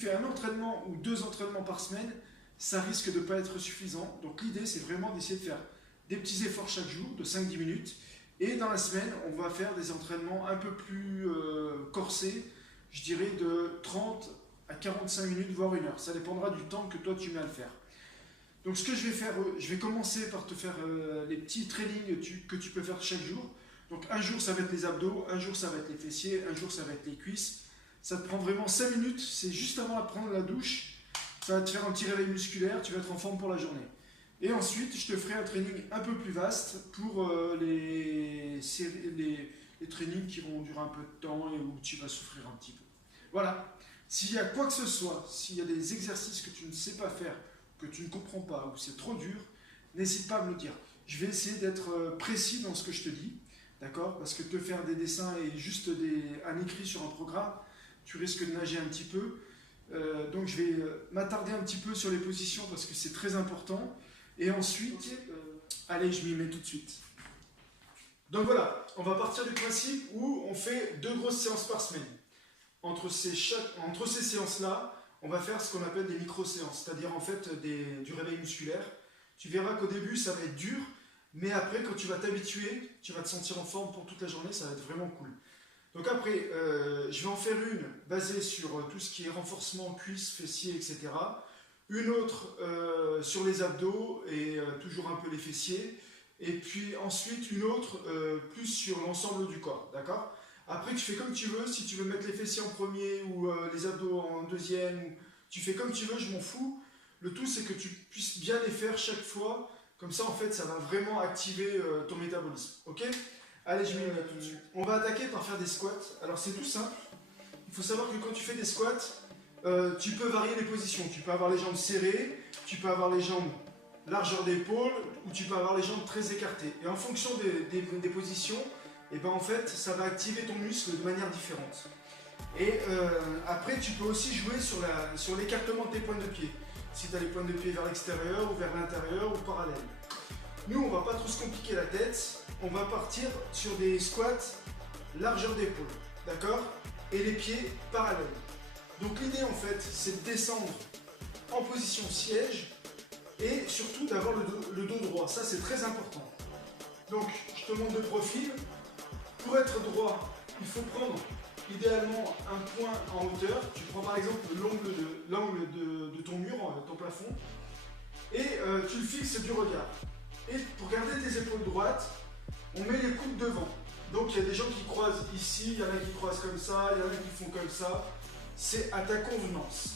fais un entraînement ou 2 entraînements par semaine, ça risque de ne pas être suffisant. Donc l'idée, c'est vraiment d'essayer de faire des petits efforts chaque jour de 5-10 minutes. Et dans la semaine, on va faire des entraînements un peu plus corsés, je dirais de 30 à 45 minutes, voire 1 heure. Ça dépendra du temps que toi tu mets à le faire. Donc ce que je vais faire, je vais commencer par te faire les petits trainings que tu peux faire chaque jour. Donc un jour ça va être les abdos, un jour ça va être les fessiers, un jour ça va être les cuisses. Ça te prend vraiment 5 minutes, c'est juste avant de prendre la douche. Ça va te faire un petit réveil musculaire, tu vas être en forme pour la journée. Et ensuite, je te ferai un training un peu plus vaste pour les trainings qui vont durer un peu de temps et où tu vas souffrir un petit peu. Voilà. S'il y a quoi que ce soit, s'il y a des exercices que tu ne sais pas faire, que tu ne comprends pas ou c'est trop dur, n'hésite pas à me le dire. Je vais essayer d'être précis dans ce que je te dis, d'accord? Parce que te faire des dessins et juste un écrit sur un programme, tu risques de nager un petit peu. Donc je vais m'attarder un petit peu sur les positions parce que c'est très important. Et ensuite, allez, je m'y mets tout de suite. Donc voilà, on va partir du principe où on fait 2 grosses séances par semaine. Entre ces séances-là, on va faire ce qu'on appelle des micro-séances, c'est-à-dire en fait du réveil musculaire. Tu verras qu'au début, ça va être dur, mais après, quand tu vas t'habituer, tu vas te sentir en forme pour toute la journée, ça va être vraiment cool. Donc après, je vais en faire une basée sur tout ce qui est renforcement, cuisses, fessiers, etc. Une autre sur les abdos et toujours un peu les fessiers. Et puis ensuite une autre plus sur l'ensemble du corps, d'accord? Après tu fais comme tu veux, si tu veux mettre les fessiers en premier ou les abdos en deuxième, tu fais comme tu veux, je m'en fous. Le tout c'est que tu puisses bien les faire chaque fois, comme ça en fait ça va vraiment activer ton métabolisme, ok? Allez, je m'y mets tout de suite. On va attaquer par faire des squats. Alors c'est tout simple. Il faut savoir que quand tu fais des squats, tu peux varier les positions. Tu peux avoir les jambes serrées, tu peux avoir les jambes largeur d'épaule, ou tu peux avoir les jambes très écartées. Et en fonction des positions, et ben en fait, ça va activer ton muscle de manière différente. Et après, tu peux aussi jouer sur l'écartement de tes pointes de pied. Si tu as les pointes de pied vers l'extérieur ou vers l'intérieur ou parallèle. Nous, on va pas trop se compliquer la tête. On va partir sur des squats largeur d'épaule, d'accord? Et les pieds parallèles. Donc l'idée en fait, c'est de descendre en position siège et surtout d'avoir le dos droit. Ça, c'est très important. Donc, je te montre de profil. Pour être droit, il faut prendre idéalement un point en hauteur. Tu prends par exemple l'angle de ton mur, ton plafond, et tu le fixes du regard. Et pour garder tes épaules droites, on met les coudes devant. Donc il y a des gens qui croisent ici, il y en a qui croisent comme ça, il y en a qui font comme ça. C'est à ta convenance.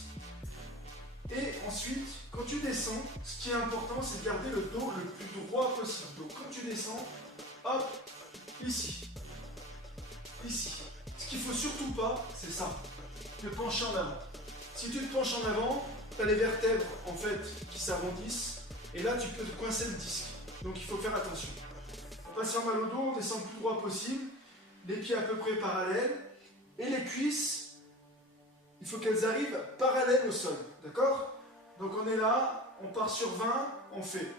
Et ensuite, quand tu descends, ce qui est important, c'est de garder le dos le plus droit possible. Donc quand tu descends, hop, ici. Ici. Ce qu'il ne faut surtout pas, c'est ça. Te pencher en avant. Si tu te penches en avant, tu as les vertèbres en fait qui s'arrondissent. Et là, tu peux te coincer le disque. Donc il faut faire attention. On va se faire mal au dos, on descend le plus droit possible. Les pieds à peu près parallèles. Et les cuisses, il faut qu'elles arrivent parallèles au sol. D'accord? Donc on est là, on part sur 20, on fait.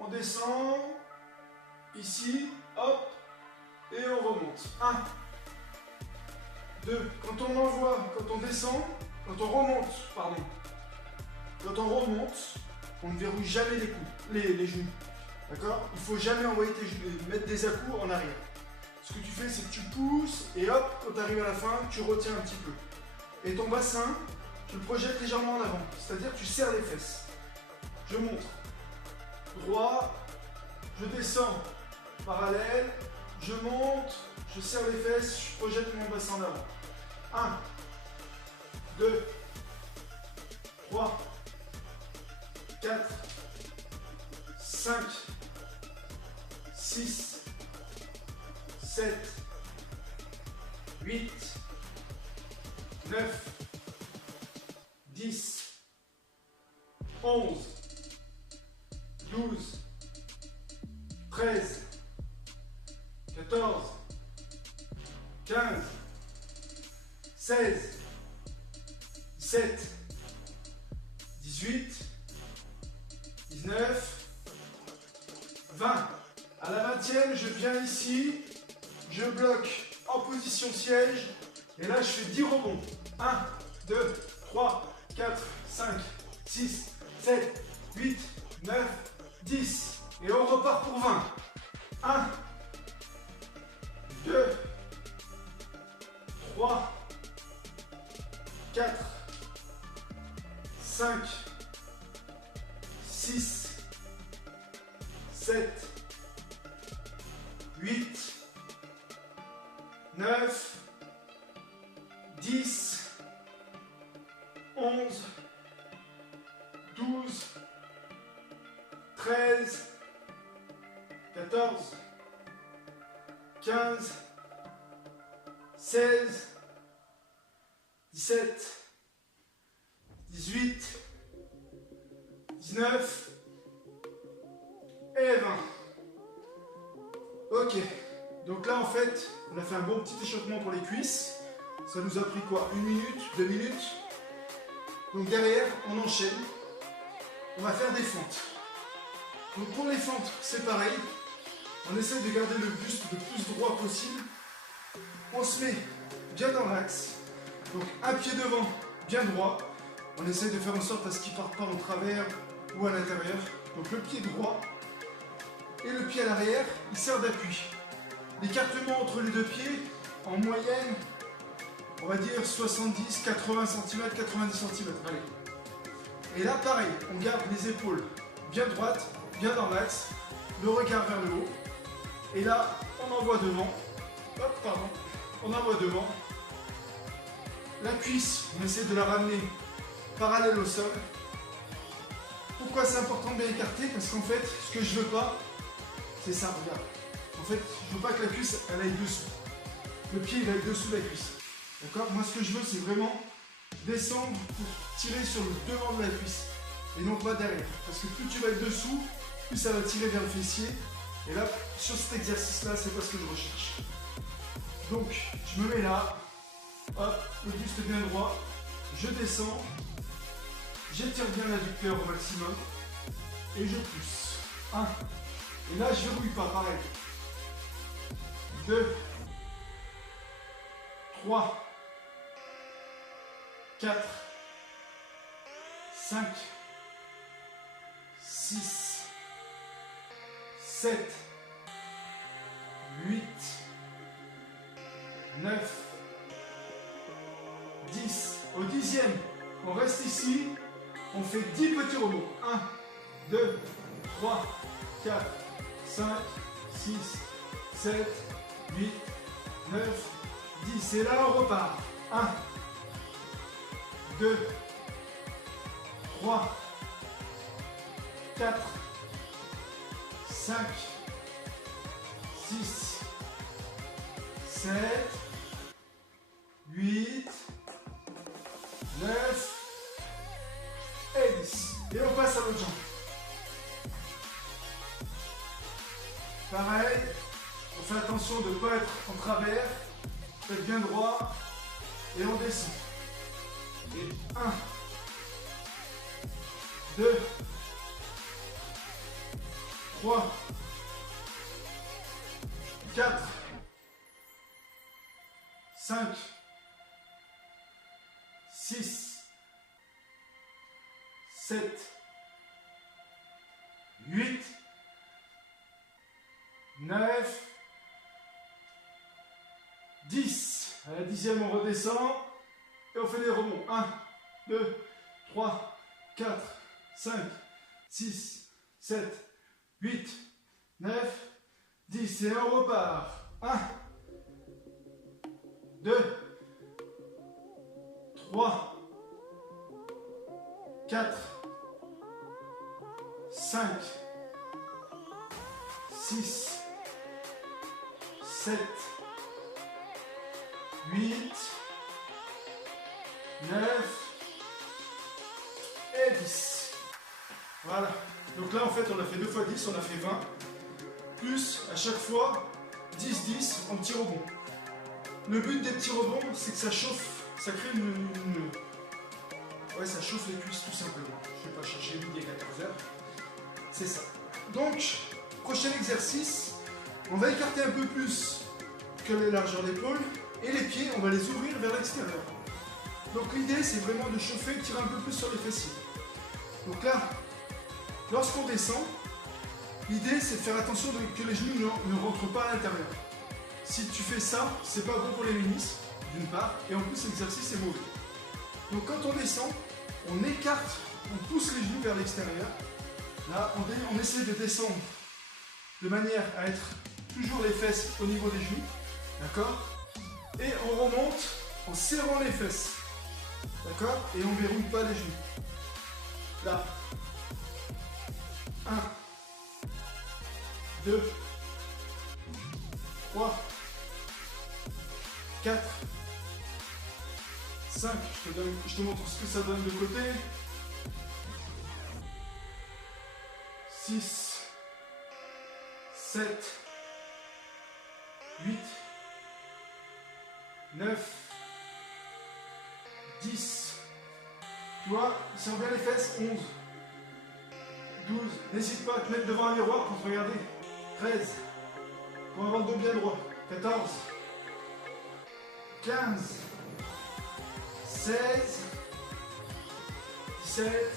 On descend, ici, hop, et on remonte. 1, 2, quand on envoie, quand on descend, quand on remonte, pardon. Quand on remonte, on ne verrouille jamais les genoux. D'accord? Il ne faut jamais envoyer tes genoux, mettre des à-coups en arrière. Ce que tu fais, c'est que tu pousses et hop, quand tu arrives à la fin, tu retiens un petit peu. Et ton bassin, tu le projettes légèrement en avant, c'est-à-dire que tu serres les fesses. Je montre. Droit, je descends, parallèle, je monte, je serre les fesses, je projette mon bassin en avant. 1, 2, 3, 4, 5, 6, 7, 8, 9, 10, 11, 12, 13, 14, 15, 16, 17, 18, 19, 20. À la 20e, je viens ici, je bloque en position siège, et là je fais 10 rebonds. 1, 2, 3, 6, 7, 8, 9, 10. Et on repart pour 20. 1, 2, 3, 4, 5, 6, 7, 8, 9, 10, 11, 12, 13, 14, 15, 16, 17, 18, 19 et 20. Ok, donc là en fait, on a fait un bon petit échauffement pour les cuisses. Ça nous a pris quoi? 1 minute, 2 minutes. Donc derrière, on enchaîne. On va faire des fentes. Donc pour les fentes, c'est pareil. On essaie de garder le buste le plus droit possible. On se met bien dans l'axe. Donc un pied devant, bien droit. On essaie de faire en sorte à ce qu'il ne parte pas en travers ou à l'intérieur. Donc le pied droit et le pied à l'arrière, il sert d'appui. L'écartement entre les deux pieds, en moyenne, on va dire 70, 80 cm, 90 cm. Allez. Et là, pareil, on garde les épaules bien droites, bien dans l'axe, le regard vers le haut. Et là, on envoie devant. Hop, pardon. On envoie devant. La cuisse, on essaie de la ramener parallèle au sol. Pourquoi c'est important de bien écarter? Parce qu'en fait, ce que je veux pas, c'est ça, regarde. En fait, je veux pas que la cuisse, elle aille dessous. Le pied, il aille dessous de la cuisse. D'accord? Moi, ce que je veux, c'est vraiment descendre pour tirer sur le devant de la cuisse. Et non pas derrière. Parce que plus tu vas être dessous, plus ça va tirer vers le fessier. Et là, sur cet exercice-là, c'est pas ce que je recherche. Donc, je me mets là. Hop, le buste bien droit. Je descends. J'étire bien l'adducteur au maximum. Et je pousse. 1. Et là, je verrouille pas, pareil. 2. 3. 4. 5. 6. 7. 8. 9. 10. Au 10e, on reste ici. On fait 10 petits robots. 1, 2, 3, 4, 5, 6, 7, 8, 9, 10. Et là, on repart. 1, 2, 3, 4, 5, 6, 7, 8, 9 et 10. Et on passe à l'autre jambe. Pareil, on fait attention de ne pas être en travers. Faites bien droit et on descend. Et 1, 2, 3, 4, 5, 6, 7, 8, 9, 10. À la 10e, on redescend et on fait des rebonds. 1, 2, 3, 4, 5, 6, 7, 8, 9, 10. Et on repart. 1, 2, 3, 4, 5, 6, 7, 8, 9 et 10. Voilà. Donc là, en fait, on a fait 2 fois 10, on a fait 20. Plus, à chaque fois, 10, 10 en petits rebonds. Le but des petits rebonds, c'est que ça chauffe, ça crée ouais, ça chauffe les cuisses tout simplement. Je ne vais pas chercher midi à 14h. C'est ça. Donc, prochain exercice, on va écarter un peu plus que la largeur d'épaule. Et les pieds, on va les ouvrir vers l'extérieur. Donc l'idée, c'est vraiment de chauffer, de tirer un peu plus sur les fessiers. Donc là, lorsqu'on descend, l'idée c'est de faire attention que les genoux ne rentrent pas à l'intérieur. Si tu fais ça, c'est pas bon pour les ménisques, d'une part, et en plus l'exercice est mauvais. Donc quand on descend, on écarte, on pousse les genoux vers l'extérieur. Là, on essaie de descendre de manière à être toujours les fesses au niveau des genoux. D'accord? Et on remonte en serrant les fesses. D'accord? Et on ne verrouille pas les genoux. Là. 1, 2, 3, 4, 5. Je te montre ce que ça donne de côté. 6, 7, 8, 9, 10. Tu vois, si on regarde les fesses, 11, 12. N'hésite pas à te mettre devant un miroir pour te regarder. 13. Pour avoir le dos bien droit. 14, 15, 16, 17,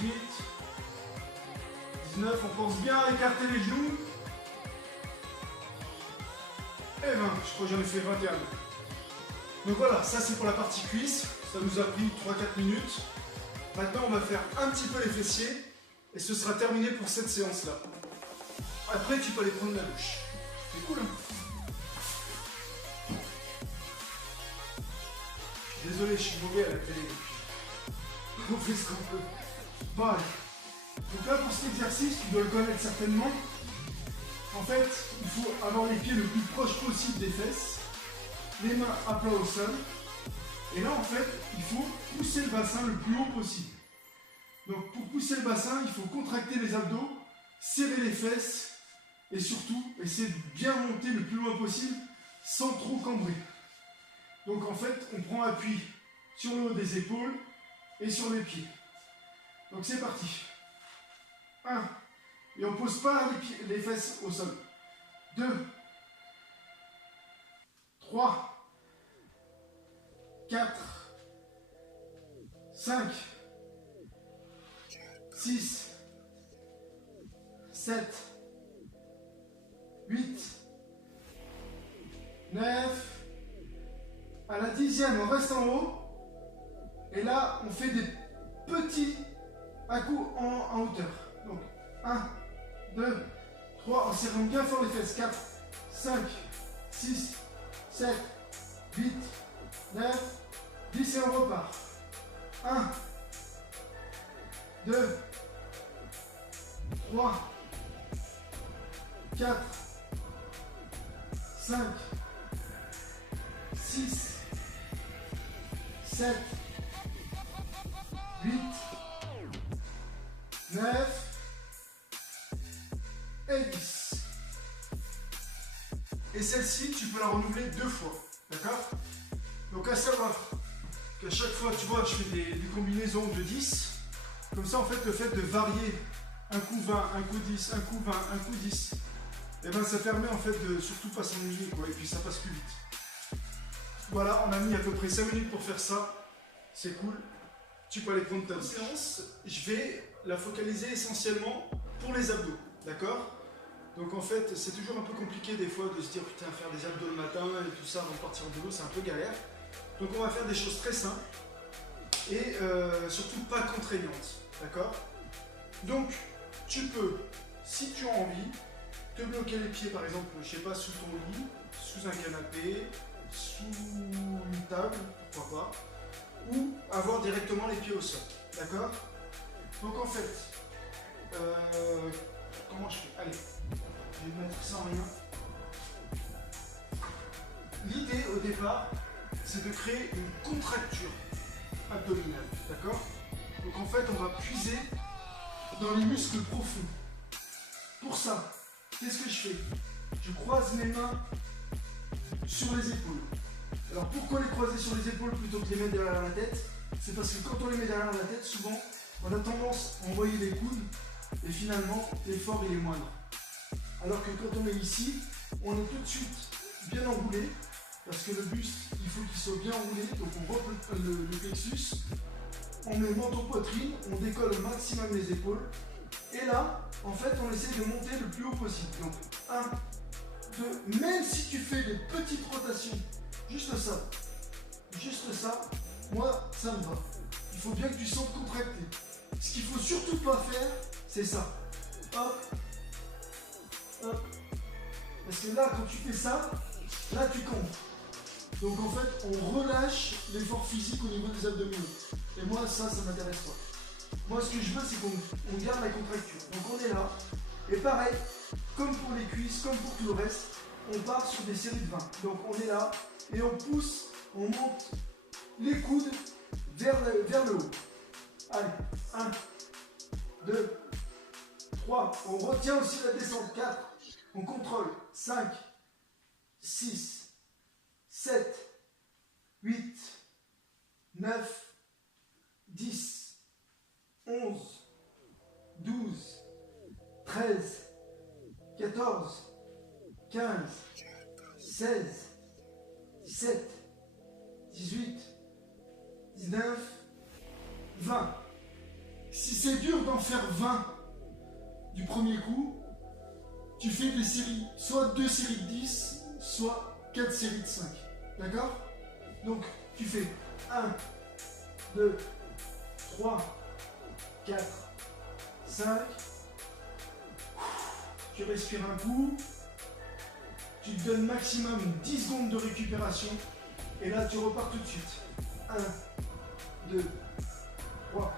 18, 19. On pense bien à écarter les genoux. Et 20. Je crois que j'en ai fait 21. Donc voilà, ça c'est pour la partie cuisse. Ça nous a pris 3-4 minutes. Maintenant, on va faire un petit peu les fessiers. Et ce sera terminé pour cette séance-là. Après, tu peux aller prendre la douche. C'est cool, hein? Je suis désolé, je suis mauvais à la télé. On fait ce qu'on peut. Bon, allez. Donc là, pour cet exercice, tu dois le connaître certainement. En fait, il faut avoir les pieds le plus proche possible des fesses. Les mains à plat au sol. Et là, en fait, il faut pousser le bassin le plus haut possible. Donc, pour pousser le bassin, il faut contracter les abdos, serrer les fesses et surtout, essayer de bien monter le plus loin possible sans trop cambrer. Donc, en fait, on prend appui sur le haut des épaules et sur les pieds. Donc, c'est parti. 1. Et on ne pose pas les fesses au sol. 2. 3. 4. 5. 6. 7. 8. 9. À la 10e, on reste en haut. Et là, on fait des petits à-coups en hauteur. Donc, 1, 2, 3. On serre bien fort les fesses. 4, 5, 6, 7, 8, 9, 10 et on repart. 1, 2, 3, 4, 5, 6, 7, 8, 9 et 10. Et celle-ci, tu peux la renouveler 2 fois. D'accord? Donc à savoir qu'à chaque fois, tu vois, je fais des combinaisons de 10. Comme ça, en fait, le fait de varier un coup 20, un coup 10, un coup 20, un coup 10, et ben ça permet en fait de surtout pas s'ennuyer, quoi, et puis ça passe plus vite. Voilà, on a mis à peu près 5 minutes pour faire ça. C'est cool. Tu peux aller prendre ta séance. Je vais la focaliser essentiellement pour les abdos. D'accord? Donc en fait, c'est toujours un peu compliqué des fois de se dire putain, faire des abdos le matin et tout ça avant de partir au boulot, c'est un peu galère. Donc on va faire des choses très simples et surtout pas contraignantes. D'accord? Donc tu peux, si tu as envie, te bloquer les pieds par exemple, je sais pas, sous ton lit, sous un canapé, sous une table, pourquoi pas, ou avoir directement les pieds au sol. D'accord? Donc en fait, comment je fais? Allez, je vais mettre ça en rien. L'idée au départ, c'est de créer une contracture abdominale. D'accord? Donc en fait, on va puiser dans les muscles profonds. Pour ça, qu'est-ce que je fais? Je croise mes mains sur les épaules. Alors pourquoi les croiser sur les épaules plutôt que les mettre derrière la tête? C'est parce que quand on les met derrière la tête, souvent, on a tendance à envoyer les coudes et finalement, l'effort il est moindre. Alors que quand on est ici, on est tout de suite bien enroulé parce que le buste, il faut qu'il soit bien enroulé. Donc on roule le plexus on met menton poitrine, on décolle au maximum les épaules. Et là, en fait, on essaie de monter le plus haut possible. Donc, 1, 2, même si tu fais des petites rotations, juste ça, moi, ça me va. Il faut bien que tu sentes contracté. Ce qu'il faut surtout pas faire, c'est ça. Hop, hop. Parce que là, quand tu fais ça, là, tu comptes. Donc, en fait, on relâche l'effort physique au niveau des abdominaux. Et moi, ça m'intéresse pas. Moi, ce que je veux, c'est qu'on garde la contracture. Donc, on est là. Et pareil, comme pour les cuisses, comme pour tout le reste, on part sur des séries de 20. Donc, on est là et on pousse, on monte les coudes vers le haut. Allez, 1, 2, 3. On retient aussi la descente. 4. On contrôle. 5, 6, 7, 8, 9, 10, 11, 12, 13, 14, 15, 16, 17, 18, 19, 20. Si c'est dur d'en faire 20 du premier coup, tu fais des séries, soit 2 séries de 10, soit 4 séries de 5. D'accord? Donc, tu fais 1, 2, 3, 4, 5. Tu respires un coup. Tu te donnes maximum 10 secondes de récupération. Et là, tu repars tout de suite. 1, 2, 3,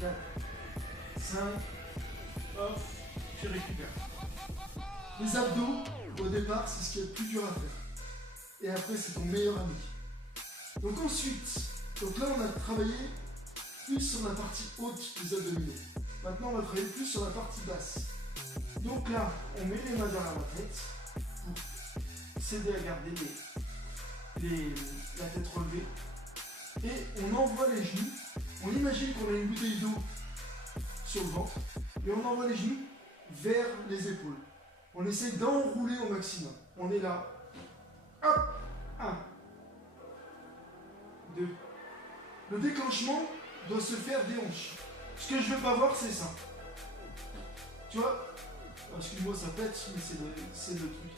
4, 5. Hop, tu récupères. Les abdos, au départ, c'est ce qui est le plus dur à faire. Et après, c'est ton meilleur ami. Donc ensuite, là, on a travaillé plus sur la partie haute des abdominaux. Maintenant, on va travailler plus sur la partie basse. Donc là, on met les mains derrière la tête pour s'aider à garder la tête relevée. Et on envoie les genoux. On imagine qu'on a une bouteille d'eau sur le ventre. Et on envoie les genoux vers les épaules. On essaie d'enrouler au maximum. On est là. Hop, 1, 2. Le déclenchement doit se faire des hanches. Ce que je ne veux pas voir, c'est ça. Tu vois? Excuse-moi, ça pète, mais c'est le truc.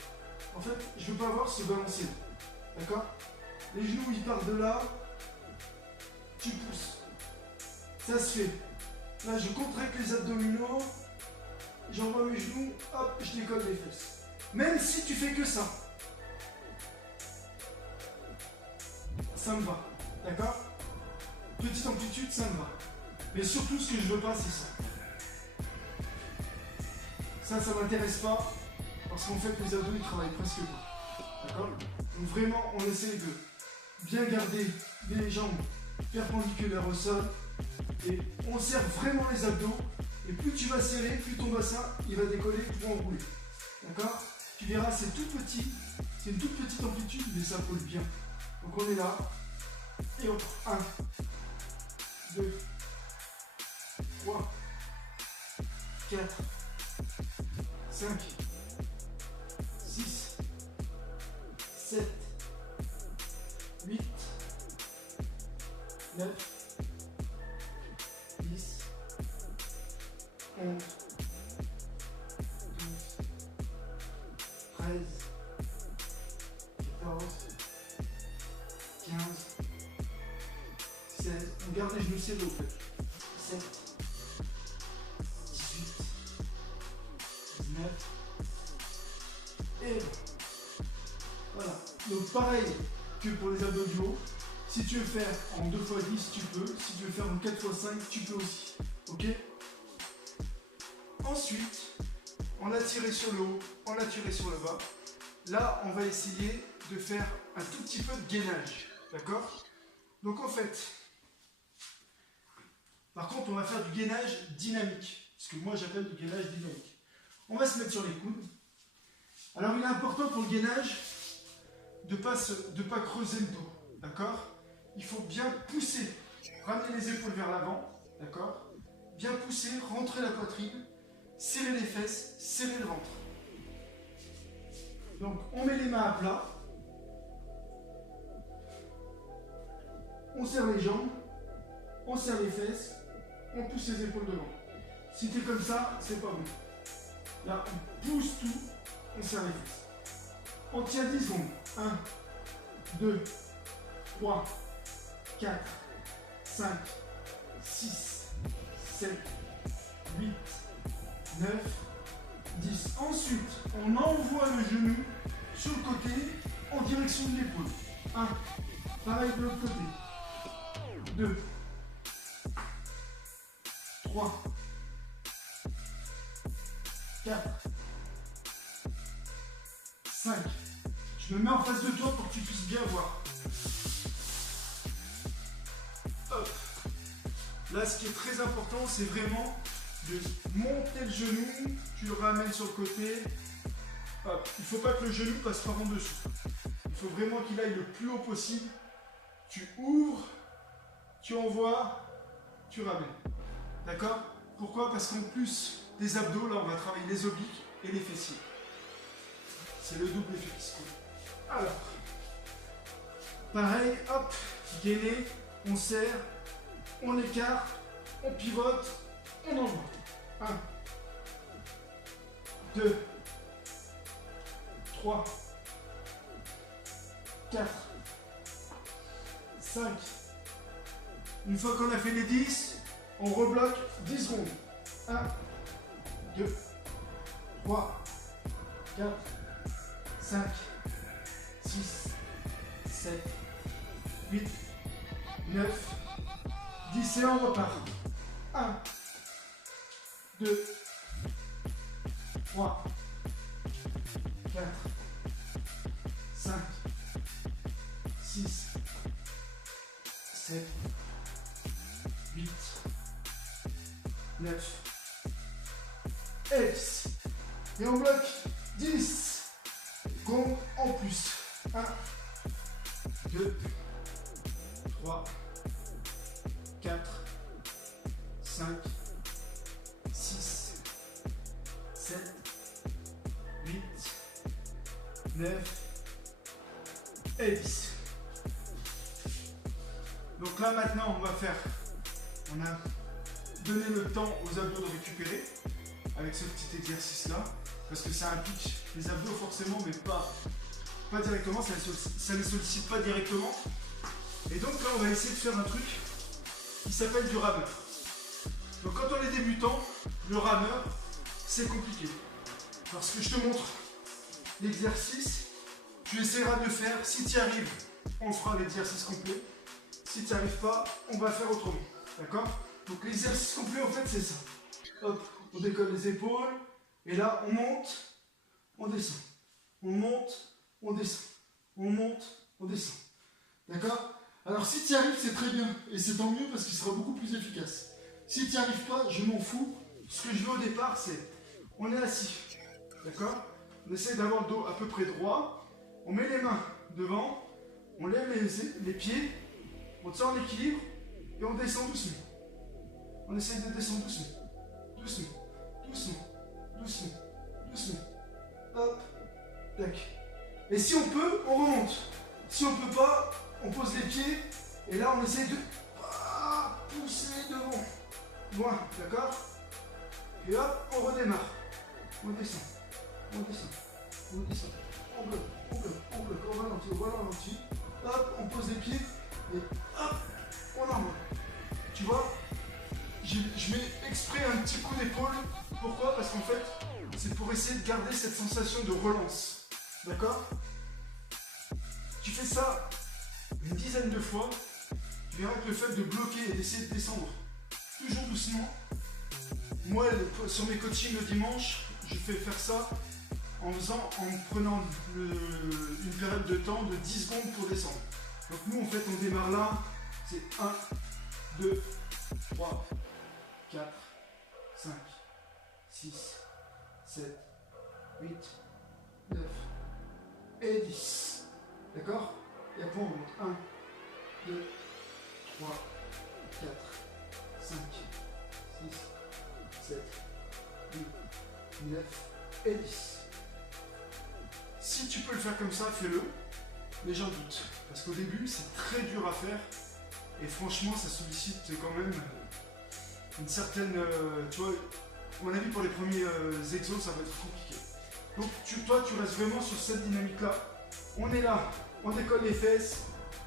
En fait, je ne veux pas voir se balancer. D'accord? Les genoux, ils partent de là. Tu pousses. Ça se fait. Là, je contracte les abdominaux. J'envoie mes genoux. Hop, je décolle les fesses. Même si tu fais que ça. Ça me va. D'accord? Petite amplitude, ça me va. Mais surtout, ce que je veux pas, c'est ça. Ça m'intéresse pas. Parce qu'en fait, les abdos, ils travaillent presque pas. D'accord? Donc vraiment, on essaie de bien garder les jambes perpendiculaires au sol. Et on serre vraiment les abdos. Et plus tu vas serrer, plus ton bassin, il va décoller pour enrouler. D'accord? Tu verras, c'est tout petit. C'est une toute petite amplitude, mais ça colle bien. Donc on est là. Et on prend 1, 2, 3, 4, 5, 6, 7, 8, 9, 10, 11, 12, 13, 14, 15, 16. On garde les genoux serrés au fait. 17, 18, 19. Et voilà. Donc pareil que pour les abdos du haut. Si tu veux faire en 2x10, tu peux. Si tu veux faire en 4x5, tu peux aussi. Ok? Ensuite, on a tiré sur le haut, on a tiré sur le bas. Là, on va essayer de faire un tout petit peu de gainage. D'accord? Donc en fait, par contre, on va faire du gainage dynamique. Ce que moi j'appelle du gainage dynamique. On va se mettre sur les coudes. Alors il est important pour le gainage de ne pas creuser le dos. D'accord? Il faut bien pousser, ramener les épaules vers l'avant. D'accord? Bien pousser, rentrer la poitrine, serrer les fesses, serrer le ventre. Donc on met les mains à plat. On serre les jambes. on serre les fesses, on pousse les épaules devant. Si tu es comme ça, c'est pas bon. Là, on pousse tout, on serre les fesses. On tient 10 secondes. 1, 2, 3, 4, 5, 6, 7, 8, 9, 10. Ensuite, on envoie le genou sur le côté en direction de l'épaule. 1. Pareil de l'autre côté. 2. 3. 4. 5. Je me mets en face de toi pour que tu puisses bien voir. Hop. Là, ce qui est très important, c'est vraiment de monter le genou. Tu le ramènes sur le côté. Hop. Il ne faut pas que le genou passe par en dessous. Il faut vraiment qu'il aille le plus haut possible. Tu ouvres, tu envoies, tu ramènes. D'accord? Pourquoi? Parce qu'en plus des abdos, là, on va travailler les obliques et les fessiers. C'est le double effet qui se coule. Alors, pareil, hop, gainé, on serre, on écarte, on pivote, on envoie. 1, 2, 3, 4, 5. Une fois qu'on a fait les 10, on rebloque 10 secondes. 1, 2, 3, 4, 5, 6, 7, 8, 9, 10 et on repart. 1, 2, 3, 4, 5, 6, 7, 8, 9, et 10. Et on bloque 10 secondes en plus. 1, 2, 3, 4, 5, 6, 7, 8, 9 et 10. Donc là maintenant on a donné le temps aux abdos de récupérer avec ce petit exercice là, parce que ça implique les abdos forcément, mais pas directement, ça les sollicite pas directement. Et donc là on va essayer de faire un truc qui s'appelle du rameur. Donc quand on est débutant, le rameur c'est compliqué, parce que je te montre l'exercice, tu essaieras de le faire, si tu y arrives, on fera l'exercice complet. Si tu n'y arrives pas, on va faire autrement. D'accord? Donc l'exercice complet, en fait, c'est ça. Hop, on décolle les épaules. Et là, on monte, on descend. On monte, on descend. On monte, on descend. D'accord? Alors si tu y arrives, c'est très bien. Et c'est tant mieux parce qu'il sera beaucoup plus efficace. Si tu n'y arrives pas, je m'en fous. Ce que je veux au départ, c'est... On est assis. D'accord? On essaie d'avoir le dos à peu près droit. On met les mains devant. On lève les pieds. On tient en équilibre et on descend doucement. On essaie de descendre doucement. Doucement, doucement, doucement, doucement. Hop, tac. Et si on peut, on remonte. Si on peut pas, on pose les pieds et là on essaie de pousser devant. Loin, d'accord? Et hop, on redémarre. On descend, on descend, on descend. On bloque, on bloque, on bloque, on ralentit. Hop, on pose les pieds. Et hop, on envoie. Tu vois, je mets exprès un petit coup d'épaule. Pourquoi? Parce qu'en fait, c'est pour essayer de garder cette sensation de relance. D'accord? Tu fais ça une dizaine de fois. Tu verras que le fait de bloquer et d'essayer de descendre toujours doucement. Moi, sur mes coachings le dimanche, je fais faire ça en prenant une période de temps de 10 secondes pour descendre. Donc nous en fait on démarre là, c'est 1, 2, 3, 4, 5, 6, 7, 8, 9 et 10. D'accord? Et après on monte 1, 2, 3, 4, 5, 6, 7, 8, 9 et 10. Si tu peux le faire comme ça, fais-le. Mais j'en doute. Parce qu'au début, c'est très dur à faire. Et franchement, ça sollicite quand même une certaine... tu vois, à mon avis, pour les premiers exos, ça va être compliqué. Donc toi, tu restes vraiment sur cette dynamique-là. On est là, on décolle les fesses,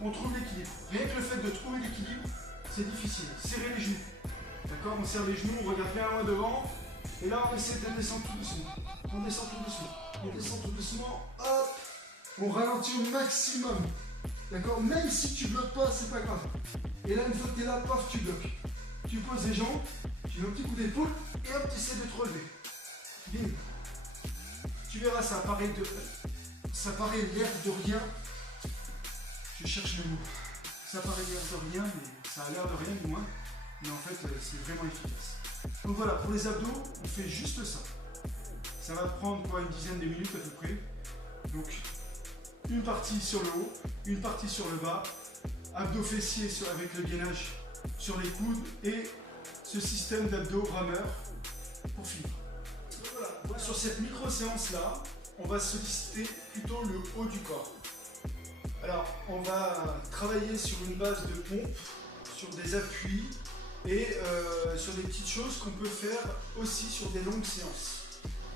on trouve l'équilibre. Rien que le fait de trouver l'équilibre, c'est difficile. Serrer les genoux. D'accord? On serre les genoux, on regarde bien loin devant. Et là, on essaie de descendre tout doucement. On descend tout doucement. On descend tout doucement. Hop! On ralentit au maximum. D'accord? Même si tu bloques pas, c'est pas grave. Et là, une fois que tu es là, paf, tu bloques. Tu poses les jambes, tu mets un petit coup d'épaule et hop, tu essaies de te relever. Bim. Tu verras, ça paraît l'air de rien. Je cherche le mot. Ça paraît l'air de rien, mais ça a l'air de rien du moins. Mais en fait, c'est vraiment efficace. Donc voilà, pour les abdos, on fait juste ça. Ça va prendre quoi, une dizaine de minutes à peu près. Donc, une partie sur le haut, une partie sur le bas. Abdos fessiers avec le gainage sur les coudes et ce système d'abdos rameur pour finir. Voilà. Sur cette micro-séance là, on va solliciter plutôt le haut du corps. Alors, on va travailler sur une base de pompe, sur des appuis et sur des petites choses qu'on peut faire aussi sur des longues séances.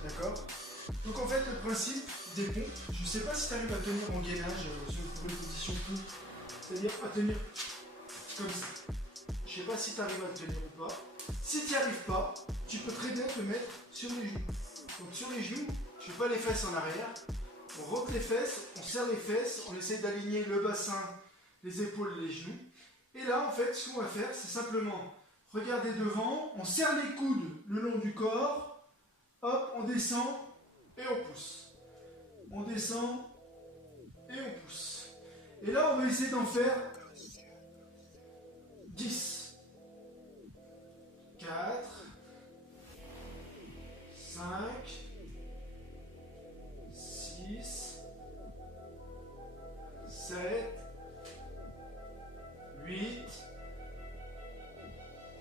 D'accord? Donc en fait, le principe des pompes, je ne sais pas si tu arrives à tenir en gainage pour une position pompe, c'est-à-dire à tenir comme ça. Je ne sais pas si tu arrives à le tenir ou pas. Si tu n'y arrives pas, tu peux très bien te mettre sur les genoux. Donc sur les genoux, je ne fais pas les fesses en arrière. On rote les fesses, on serre les fesses, on essaie d'aligner le bassin, les épaules et les genoux. Et là, en fait, ce qu'on va faire, c'est simplement regarder devant, on serre les coudes le long du corps, hop, on descend et on pousse. On descend et on pousse. Et là, on va essayer d'en faire 10, 4, 5, 6, 7, 8,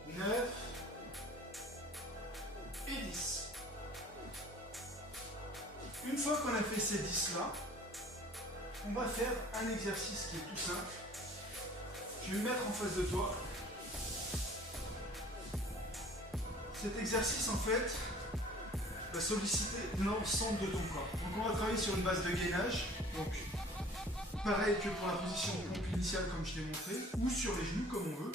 9 et 10. Une fois qu'on a fait ces 10 là, on va faire un exercice qui est tout simple. Je vais me mettre en face de toi. Cet exercice en fait va solliciter l'ensemble de ton corps. Donc on va travailler sur une base de gainage. Donc pareil que pour la position de pompe initiale comme je t'ai montré, ou sur les genoux comme on veut.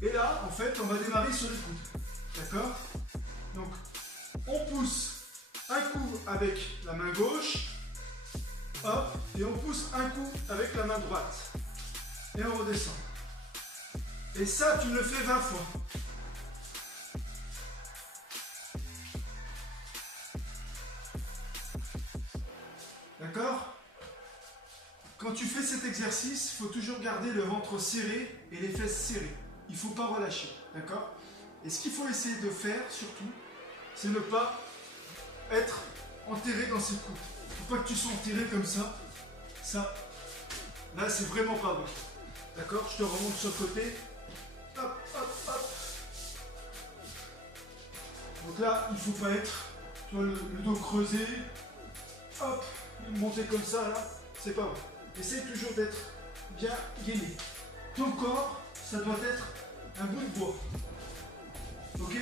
Et là en fait on va démarrer sur les coudes. D'accord? Donc on pousse un coup avec la main gauche, hop, et on pousse un coup avec la main droite. Et on redescend. Et ça, tu le fais 20 fois. D'accord? Quand tu fais cet exercice, il faut toujours garder le ventre serré et les fesses serrées. Il ne faut pas relâcher. D'accord? Et ce qu'il faut essayer de faire, surtout, c'est ne pas être enterré dans ses coudes. Il ne faut pas que tu sois enterré comme ça. Ça, là, c'est vraiment pas bon. D'accord? Je te remonte sur le côté. Hop, hop, hop. Donc là, il ne faut pas être, tu vois, le dos creusé. Hop, monter comme ça, là, c'est pas bon. Essaye toujours d'être bien gainé. Ton corps, ça doit être un bout de bois. Ok?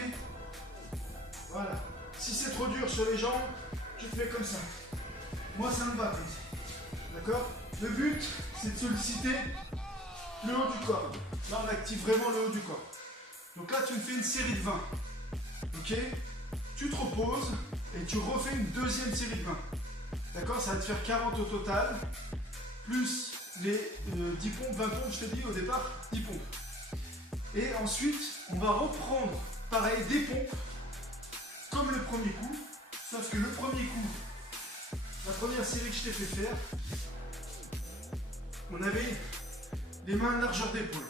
Voilà. Si c'est trop dur sur les jambes, tu te mets comme ça. Moi, ça me va. D'accord? Le but, c'est de solliciter le haut du corps. Là, on active vraiment le haut du corps. Donc là, tu me fais une série de 20. Ok? Tu te reposes et tu refais une deuxième série de 20. D'accord? Ça va te faire 40 au total. Plus les 10 pompes, 20 pompes, je te dis au départ, 10 pompes. Et ensuite, on va reprendre, pareil, des pompes, comme le premier coup. Sauf que le premier coup, la première série que je t'ai fait faire, on avait les mains à largeur d'épaule.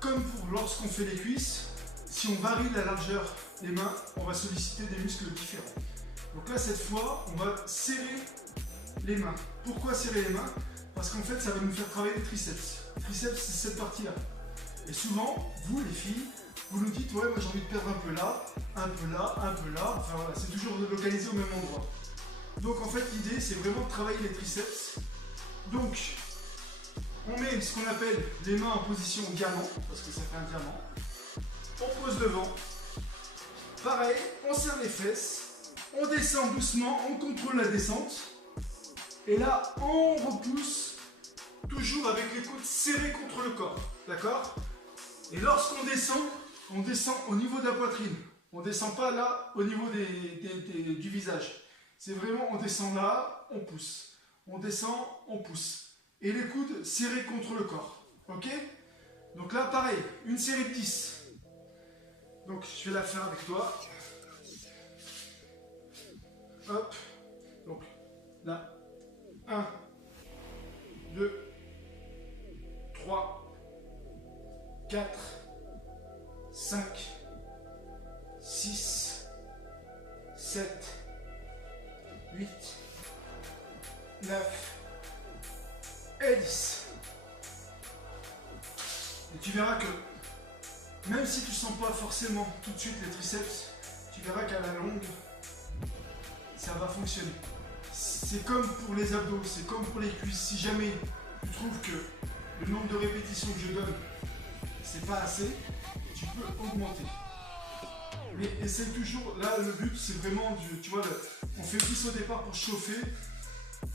Comme pour lorsqu'on fait les cuisses, si on varie la largeur des mains, on va solliciter des muscles différents. Donc là, cette fois, on va serrer les mains. Pourquoi serrer les mains? Parce qu'en fait, ça va nous faire travailler les triceps. Les triceps, c'est cette partie-là. Et souvent, vous, les filles, vous nous dites, ouais, moi j'ai envie de perdre un peu là, un peu là, un peu là. Enfin voilà, c'est toujours localisé au même endroit. Donc en fait, l'idée, c'est vraiment de travailler les triceps. Donc, On met ce qu'on appelle les mains en position diamant, parce que ça fait un diamant. On pose devant. Pareil, on serre les fesses. On descend doucement, on contrôle la descente. Et là, on repousse, toujours avec les coudes serrés contre le corps. D'accord? Et lorsqu'on descend, on descend au niveau de la poitrine. On ne descend pas là, au niveau du visage. C'est vraiment, on descend là, on pousse. On descend, on pousse. Et les coudes serrés contre le corps. Ok? Donc là, pareil, une série de 10. Donc, je vais la faire avec toi. Hop. Donc, là. 1, 2, 3, 4, 5, 6, 7, 8, 9 et 10. Et tu verras que même si tu ne sens pas forcément tout de suite les triceps, tu verras qu'à la longue, ça va fonctionner. C'est comme pour les abdos, c'est comme pour les cuisses. Si jamais tu trouves que le nombre de répétitions que je donne, c'est pas assez, tu peux augmenter. Mais essaye toujours, là le but c'est vraiment, tu vois, on fait 10 au départ pour chauffer,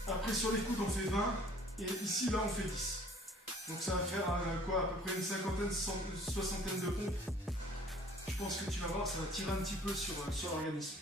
après sur les coudes on fait 20, et ici là on fait 10. Donc ça va faire quoi, à peu près une cinquantaine, soixantaine de pompes. Je pense que tu vas voir, ça va tirer un petit peu sur l'organisme.